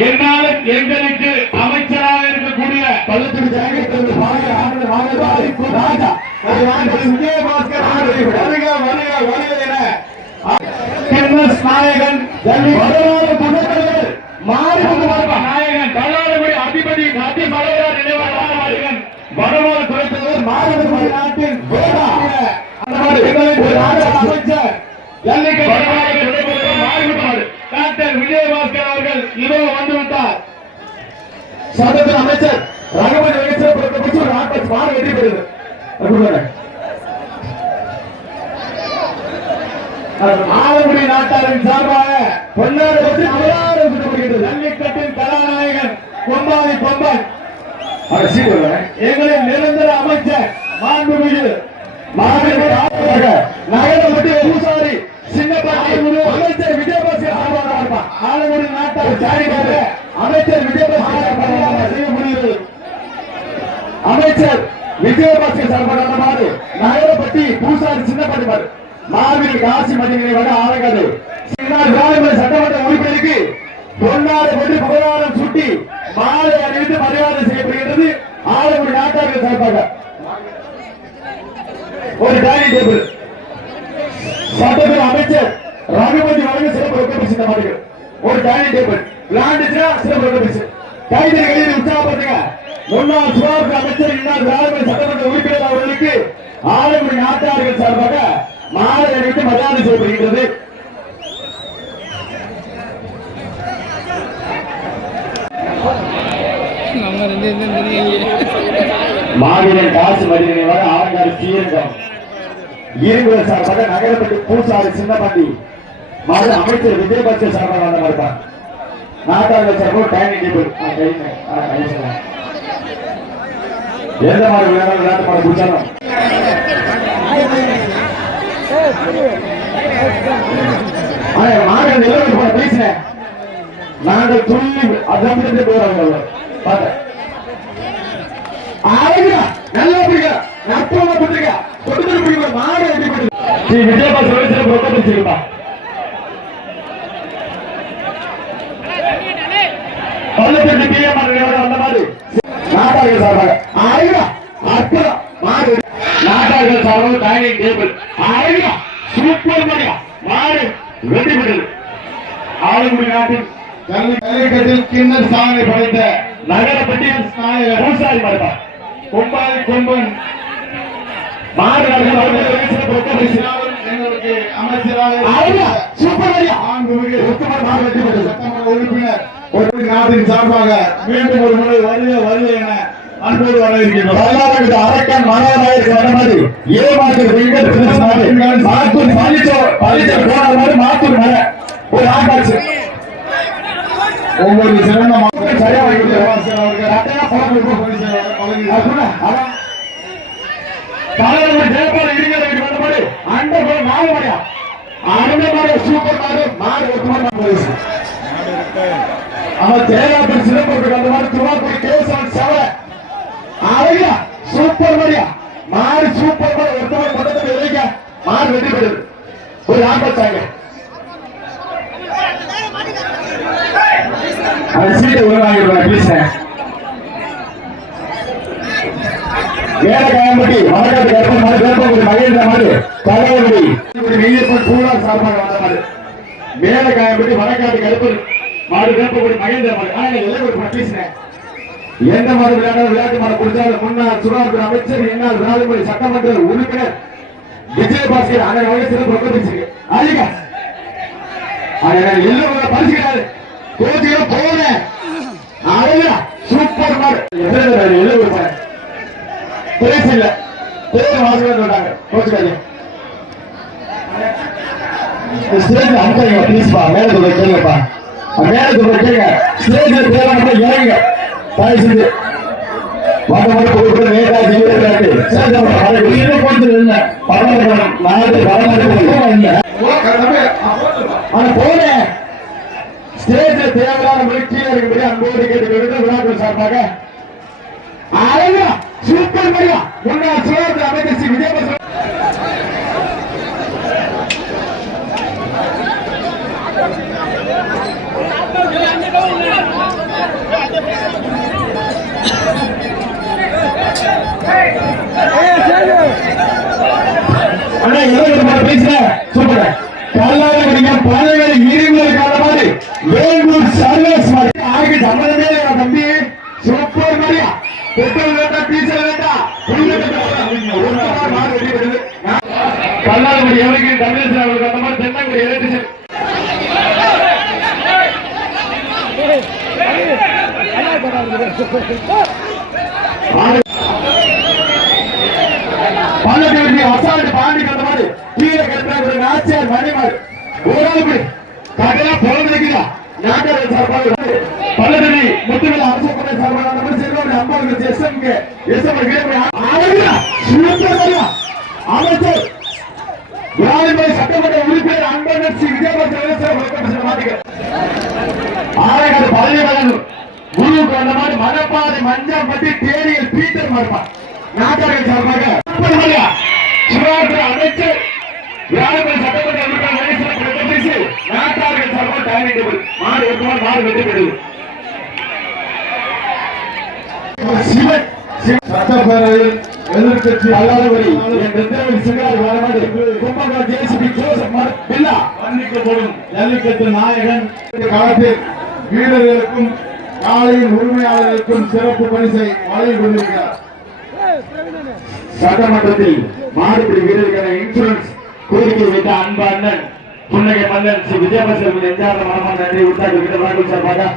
என்னாலும் எங்களுக்கு அமைச்சராக இருக்கக்கூடிய நாயகன் நாயகன் கல்லாளபடி அதிபதி நதி மலையார் நினைவாளன் வடமாறு குறைத்தவர் மாநில நாட்டின் அமைச்சர் டாக்டர் விஜயபாஸ்கர் அவர்கள் இதோ வந்துவிட்டார். சட்டத்தின் அமைச்சர் ரகுபதி மாடு வெற்றி பெறுது ஆலங்குடி நாட்டாரின் சார்பாக பொன்னாடு ஜல்லிக்கட்டின் கதாநாயகன் கொம்பாதி கொம்பன் எங்களின் நிரந்தர அமைச்சர் மாண்புமிகு நகரப்பட்டி பூசாரி சின்னப்பாட்டி அமைச்சர் விஜயபாஸ்கர் ஆலங்குடி நாட்டார் சாரிக்காக அமைச்சர் விஜயபாஸ்கர் செய்ய முடிகிறது. அமைச்சர் விஜயபாஸ்கர் சார்பான மாடு நகரப்பட்டி பூசாரி சின்னப்பாட்டி மாடு மாவீர் காசி மதிநிலைவாக ஆலங்காடு சட்டமன்ற உறுப்பினருக்கு பொன்னாடு கொண்டு புகழாரம் சுட்டி மாலை அணிவித்து மரியாதை செய்யப்படுகிறது. ஆலங்குடி நாட்டார்கள் சார்பாக டைனிங் டேபிள் சட்டத்துறை அமைச்சர் ரகுபதி வழங்க சிறப்பு ரொக்க பரிசு இந்த மாட்டுக்கு. ஒரு டைனிங் டேபிள் விளையாண்டுச்சுன்னா சிறப்பு ரொக்க பரிசு. கைதறி கையில் உற்சாகப்படுத்துங்க. முன்னாள் சுகாதார அமைச்சர் இன்னார் திராவிட சட்டமன்ற உறுப்பினர் அவர்களுக்கு ஆலங்குடி நாட்டார்கள் சார்பாக மாலை அணிவித்து மரியாதை செய்யப்படுகின்றது. மாவீரன் காசு மதியனை வர ஆரங்காடு ஸ்ரீரங்கம் இருவர் சார்பாக நகரப்பட்டி பூசாரி சின்னப்பாண்டி மத அமைச்சர் விஜயபாஸ்கர் சார்பாக வந்த இருப்பார். நாட்டாளர் சார்பாக டைனிங் டேபிள் எந்த மாதிரி விளையாட்டு பாட பிடிச்சாலும் மாவீரன் நிலவரம் போன பேசினேன். நாங்கள் துள்ளி அதான் போறாங்க பார்த்தேன். நல்லா பிடிக்க நட்பமா பிடிக்க கொடுத்து பிடிக்க மாடு எப்படி ஸ்ரீ விஜயபாஸ்கர் ரொக்கப்பா பள்ளத்திற்கு பிஎம் அந்த மாதிரி நாட்டார்கள் சார்பாக அற்புதம் மாடு நாட்டார்கள் சார்பாக டைனிங் டேபிள் சூப்பர் மணியா மாடு வெற்றி பெற்றது. ஆலங்குடி நாட்டின் ஜல்லிக்கட்டில் கிண்ணர் சாதனை படைத்த நகரப்பட்டி நாயகர் பூசாரி மறுப்பார். கொம்பாய் கொம்பன் மாநகராட்சி உறுப்பினர் நாட்டின் சார்பாக மீண்டும் ஒரு முறை வருக வருக என அன்போடு வரவேற்கிறோம். அரக்கன் மனோராயிற்கு வர மாதிரி ஏமாற்று மாத்தூர் போன மாத்தூர் மர ஒரு ஆகாட்சி ஒவ்வொரு சிறந்த மக்கள் சரியா சூப்பர் அவன் தேவையான சிறப்பு அந்த மாதிரி துவாக்குடி கேசவன் சவ அழகா சூப்பர் மரியா மாறு சூப்பர் ஒருத்தவங்க மொத்தத்தை இறைக்க மாறு வெற்றி பெறுது. ஒரு ஆம்பத்தாங்க அந்த சீட்டை உருவாகிடுவாங்க பேசுறேன். வேலைக்காயம்பட்டி வடக்காட்டு கற்பன் மாதிரி வேப்பங்குடி மகேந்திர மாதிரி தலைவர்குடி நெய்யப்பன் பூரார் சார்பாக வந்த மாதிரி வேலைக்காயம்பட்டி வடக்காட்டு கற்பன் மாடு வேப்பங்குடி மகேந்திர மாதிரி எல்லாம் பேசுறேன். எந்த மாதிரி விளையாட்டு மாடு கொடுத்தாலும் முன்னாள் சுகாதார அமைச்சர் என்னால் திராவிட சட்டமன்ற உறுப்பினர் விஜயபாஸ்கர் அந்த வகை சிறப்பு ரொம்ப பேசுறீங்க. அதிக எல்லாம் பரிசுகிறாரு கோச்சில போன அழகா சூப்பர் மாடு எழுபது பேச இல்ல பேர் வாசகம் சொல்றாங்க கோச்சுக்காங்க. ஸ்டேஜ் அமுக்காங்க ப்ளீஸ்பா. மேல சொல்ல கேளுங்கப்பா. மேல சொல்ல கேளுங்க. ஸ்டேஜ்ல தேவையான இறங்க தாய் செஞ்சு வந்த மாதிரி கொடுத்து நேதாஜி கொஞ்சம் இல்லை பரவாயில்ல நாடு வரலாறு போன ஸ்டேஜ்ல தேவையான கீழே இருக்கும்படி அன்போடு கேட்டுக்கொண்டு விழாக்கள் சார்பாக அழகா சூப்பர் மரியா முன்னாள் சுகாதார அமைச்சர் ஸ்ரீ விஜயபாஸ்கர் சூப்பர் கல்லாத பறவைகள் இருங்களுக்கான மாதிரி வேலூர் சர்வீஸ் மாதிரி சம்பளமே தம்பி சூப்பர் மரியா பெட்ரோல் வேண்டாம் டீசல் வேண்டாம் கல்லாதபடி எவருக்கு தமிழக அவர்களுக்கு அந்த மாதிரி தென்னங்குடி எலக்ட்ரிஷன் பள்ளி அசால்ட் பாண்டி அந்த மாதிரி கீழே கட்டுற நாச்சியார் மணிமார் ஓராளுக்கு கடையா பிறந்திருக்கிறா நாட்டாளர் சார்பாக பள்ளி முத்துவில் அரசு படை சார்பாக அந்த மாதிரி செல்வாங்க அம்பாளுக்கு எஸ்எம்கே அமைச்சர் விராலிமலை சட்டமன்ற உறுப்பினர் அன்பர் ஸ்ரீ விஜயபாஸ்கர் மாட்டிக்க ஆரைக்காடு பழனிமலன் குருவுக்கு அந்த மாதிரி மணப்பாறை மஞ்சப்பட்டி தேனியில் பீட்டர் மறுப்பார் நாட்டாளர் சார்பாக சுகாதார அமைச்சர் விராலிமலை சட்டமன்ற உறுப்பினர் நாட்டாளர்கள் சார்பாக டைனிங் டேபிள் மாடு ஒருமாறு மாடு வெற்றி பெறுது. சட்டப்பேரவையில் எதிர்கட்சி அல்லாதபடி என் வெற்றிவேல் சிங்காரி வரமாடு கும்பகோணம் ஜேசிபி ஜோசப் பில்லா மன்னிக்கப்படும் ஜல்லிக்கட்டு நாயகன் காலத்தில் வீரர்களுக்கும் காளையின் உரிமையாளர்களுக்கும் சிறப்பு பரிசை வழங்கி கொண்டிருக்கிறார். சட்டமன்றத்தில் மாடுபிடி வீரர்களுக்கான இன்சூரன்ஸ் கோரிக்கை வைத்த அன்பு அண்ணன் புன்னகை மன்னன் ஸ்ரீ விஜயபாஸ்கர் எஞ்சாத மனமான நன்றி உண்டாக்கி வணக்கம் சார்பாக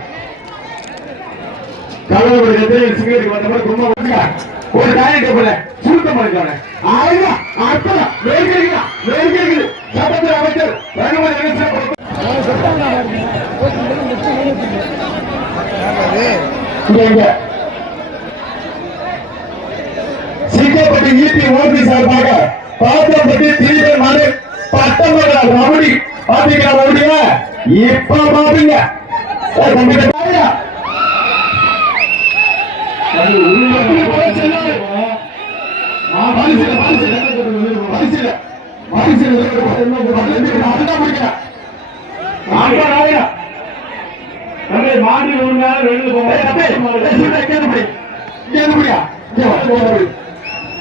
கவலைப்படி வெற்றிவேல் சிங்காரி வந்தபோது கும்பகோணம் ஒரு காரியத்தை போல சுருக்கம் இருக்காங்க. ஆயிரம் அற்புதம் வேர்க்கிறது சட்டத்துறை அமைச்சர் சீக்கப்பட்டி ஈபி ஓபி சார்பாக பாத்திரப்பட்டி தீவிர நாடு பட்டமன்ற ரவுடி பாத்தீங்களா ரவுடியா இப்ப பாத்தீங்க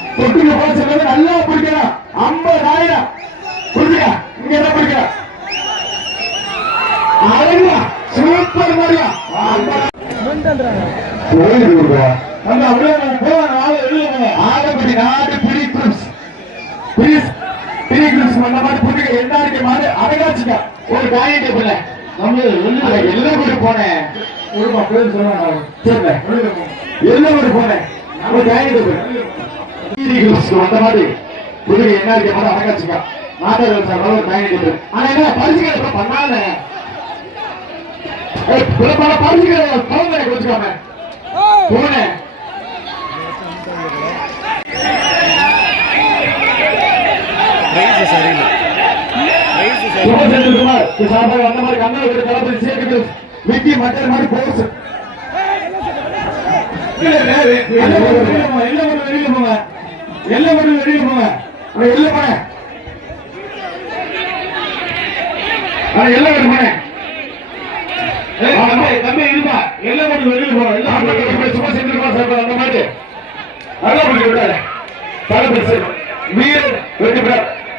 நல்லா பிடிக்கணும் 50,000 புரிஞ்சுக்க இங்க என்ன பிடிக்க அழகா சூப்பர் மாதிரியா ஆலப்படி நாடு அடகாச்சுக்க ஒரு காரியத்தை போல எல்லோரும் போனேன் எல்லோரும் போனேன் ஒரு காரியத்தை போல வந்த மாதிரி புதுகை என்ன இருக்க மாதிரி அடகாச்சுக்க நாட்டர்கள் சார் ஒரு காரியத்தை ஆனா என்ன பரிசுகளை பண்ணால பரிசுகளை குழந்தை வச்சுக்காம போனேன்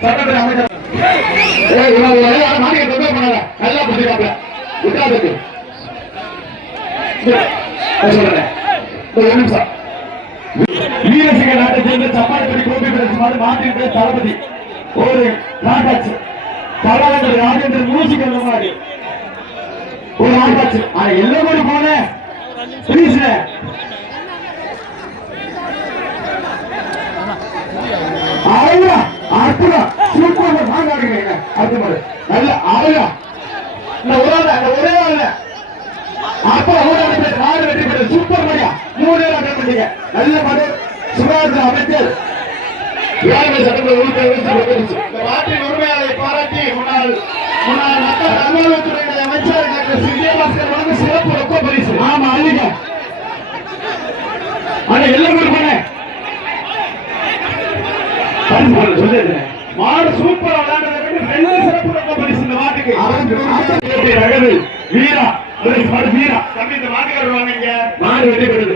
சட்டத்தில் அமைச்சர் நல்லா புரிஞ்சுக்காப்ல விட்டாதுக்கு வீரசிங்க நாட்டை சேர்ந்த சப்பாத்தி கோபி பிரதேசமான நாட்டின் தளபதி ஒரு நாட்டாச்சு கலாகர் ராஜேந்திரன் மூசிக்கல் மாதிரி ஒரு நாட்டாச்சு ஆனா எல்லோரும் போன அற்புதம் சூப்பர் மாநாடுங்க அற்புதம் நல்ல அழகா ஒரே ஆள் அப்ப நாடு வெற்றி பெற்ற சூப்பர் மணியா 3 அட்டன் பண்ணீங்க நல்ல மது சுகாதார அமைச்சர் நாட்டின் உரிமையாளரை பாராட்டி முன்னாள் மக்கள் நல்வாழ்வுத்துறை அமைச்சர் டாக்டர் விஜயபாஸ்கர் வழங்கும் சிறப்பு ரொக்க பரிசு. ஆமா அழிங்க ஆனா எல்லாரும் போனேன் மாடு சூப்பரா விளையாடுறது சிறப்பு ரொக்க பரிசு இந்த மாட்டுக்கு வீரா வீரா தம்பி இந்த மாட்டுக்காரர் வாங்க மாடு வெற்றி பெறுது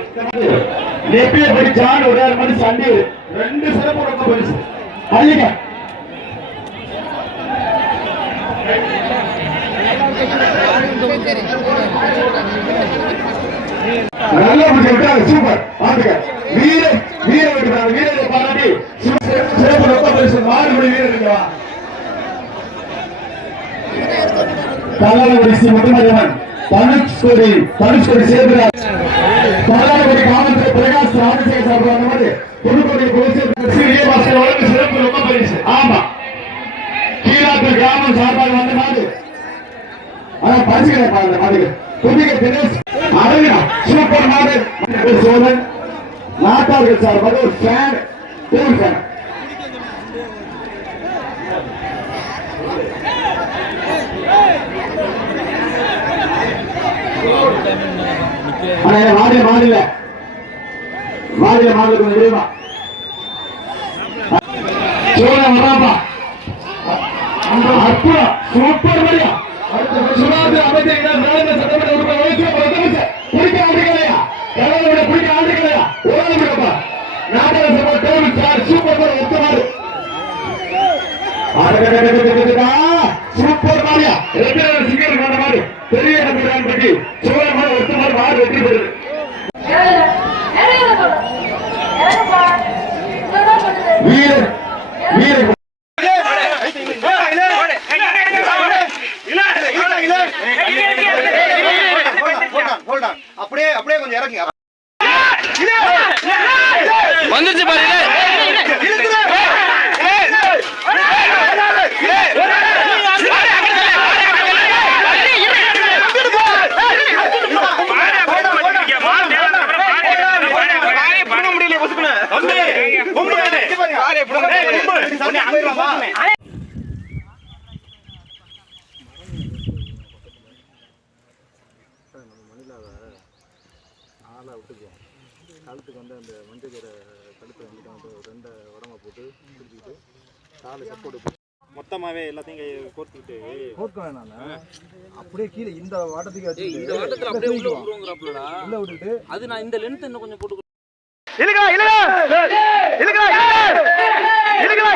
எப்பயே படிச்சான் ஒரு மாதிரி சண்டை 2 சிறப்பு ரொக்க பரிசு அழிங்க நல்லா விட்டாங்க சூப்பர் பாத்துக்க வீர வீர விட்டுறாங்க வீரரை பாராட்டி சிறப்பு ரொக்க பரிசு மாடுபடி வீரர் கல்லாலகுடி ஸ்ரீ முத்துமாரியம்மன் தனுஷ்கோடி சேர்க்கிறார் கல்லாலகுடி காவல்துறை பிரகாஷ் ராஜசேகர் சார்பாக அந்த மாதிரி புதுக்கோட்டை விஜயபாஸ்கர் வழக்கு சிறப்பு ரொக்க பரிசு. ஆமா கீழாத்தூர் கிராமம் சார்பாக வந்த மாதிரி அதான் பரிசுகளை பாருங்க மாதிரி புதிய தினேஷ் அழகா சூப்பர் மாடு சோழன் நாட்டார்கள் சார்பாக ஒரு ஃபேன் டூர் ஃபேன் மாநில கொஞ்சம் விரைவா சோழன் வராப்பா அற்புதம் சூப்பர் மரியா சுகாதார அமைச்சர் சட்டமன்ற உறுப்பினர் பிடிக்க ஆண்டுகளையா பிடிக்க ஆண்டுகளையா ஓரப்பா நாட்டை சூப்பர் மாடு ஒத்த மாடு சூப்பர் மாடியா ரெண்டு சிங்கர் மாட மாடு பெரிய நம்பிரான் பட்டி சோழ மாடு ஒத்த மாடு மாடு வெற்றி பெறுது வீர வீர அப்படியே அப்படியே கொஞ்சம் இறங்குங்க வந்துருச்சு பாருங்க ஆளாக விட்டுக்குவோம் கழுத்துக்கு வந்து அந்த மஞ்சள் கீரை கழுத்தை வந்து ரெண்டை உடம்பை போட்டு பிடிச்சிக்கிட்டு காலை சப்போட்டு மொத்தமாகவே எல்லாத்தையும் கோர்த்துக்கிட்டு கோர்க்க வேணாம் அப்படியே கீழே இந்த வாட்டத்துக்கு வச்சு இந்த வாட்டத்தில் அப்படியே உள்ள விட்டுட்டு அது நான் இந்த லென்த் இன்னும் கொஞ்சம் போட்டு இழுக்கா இழுக்கா இழுக்கா இழுக்கா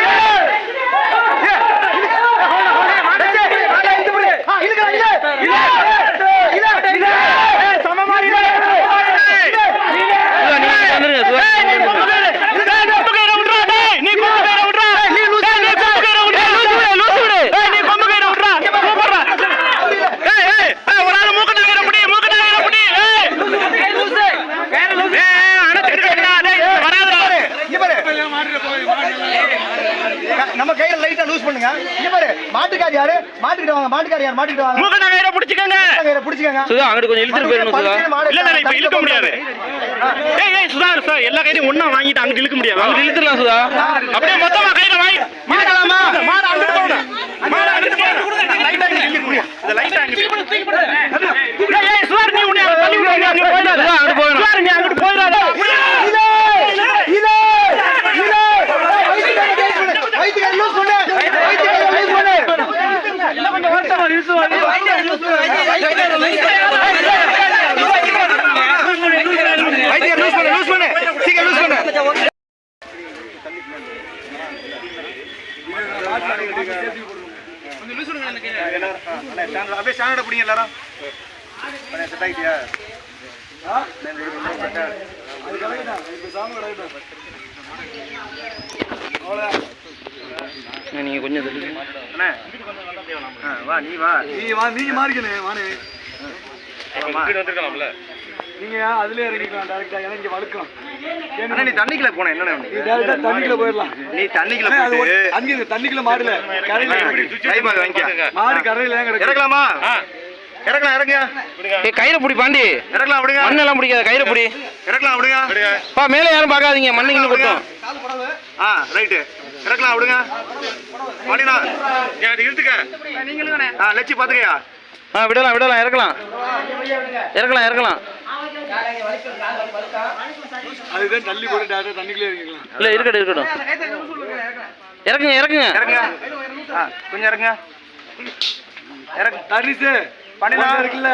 நம்ம கையில லைட்டா லூஸ் பண்ணுங்க. இங்க பாரு மாட்டுக்காரி யாரு மாட்டிக்கிட்டு வாங்க மாட்டுக்காரி யார் மாட்டிக்கிட்டு வாங்க மூக்க நகையற புடிச்சுக்கங்க நகையற புடிச்சுக்கங்க சுதா அங்க கொஞ்சம் இழுத்துட்டு போயிரணும் சுதா இல்ல இல்ல இப்ப இழுக்க முடியாது ஏய் ஏய் சுதா சார் எல்லா கையிலும் ஒண்ணா வாங்கிட்டு அங்க இழுக்க முடியாது அங்க இழுத்துறலாம் சுதா அப்படியே மொத்தமா கையில வாங்கி மாட்டலாமா மாட அங்க போங்க மாட அங்க போங்க லைட்டா இழுக்க முடியாது இந்த லைட்டா அங்க தூக்கி போடு ஏய் ஏய் சுதா நீ உன்னை தள்ளி விடுங்க அங்க போயிடாத சுதா அங்க போறோம் சுதா நீ அங்க போயிடாத இல்ல இல்ல இல்ல வைத்தியக்காரி லூஸ் பண்ணு வைத்தியக்காரி லூஸ் பண்ணு இல்ல கொஞ்சம் வருஷமா லூஸ் பண்ணு வைத்தியக்காரி லூஸ் பண்ணு சீக்கிரம் லூஸ் பண்ணு கொஞ்சம் லூஸ் பண்ணுங்க எனக்கு எல்லாரும் அப்படியே ஸ்டாண்டர்ட் பிடிங்க எல்லாரும் செட் ஆயிட்டியா அது கரெக்ட்டா இப்ப சாம கரெக்ட்டா நீங்க கொஞ்சம் அண்ணா வா நீ வா நீங்க மாறிக்கணே வானே இங்க வந்திருக்கலாம்ல நீங்க அதுலயே இறங்கிக்கலாம் டைரக்டா ஏன்னா இங்க வழுக்கலாம் அண்ணா நீ தண்ணிக்குள்ள போன என்னண்ணே நீ டைரக்டா தண்ணிக்குள்ள போயிரலாம் நீ தண்ணிக்குள்ள போய் அங்க தண்ணிக்குள்ள மாறல கரையில கை பாக வாங்கிக்க மாடு கரையில கிடக்கு இறங்கலாமா இறக்கலாம் இறங்க ஏய் கயிறு புடி பாண்டி இறக்கலாம் அப்படிங்க மண்ண எல்லாம் பிடிக்காத கயிறு புடி இறக்கலாம் அப்படிங்க பா மேலே யாரும் பார்க்காதீங்க மண்ணு கிண்ணு கொட்டும் ரைட்டு இறக்கலாம் அப்படிங்க பாண்டினா அது இழுத்துக்க லட்சி பாத்துக்கயா விடலாம் விடலாம் இறக்கலாம் இறக்கலாம் இறக்கலாம் அதுதான் தள்ளி போட்டு டேரக்டா தண்ணிக்குள்ளே இறங்கிக்கலாம் இல்ல இருக்கட்டும் இருக்கட்டும் இறக்குங்க இறக்குங்க இறங்க கொஞ்சம் இறங்க இறங்க தரிசு பண்ணினா இருக்குல்ல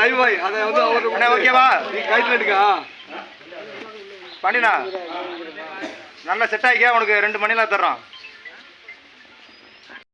லைவ் பாய் அதை வந்து அவர் ஓகேவா நீ கைட்ல எடுக்கா பண்ணினா நல்லா செட் ஆகிக்கா உனக்கு 2 மணிலாம் தர்றோம்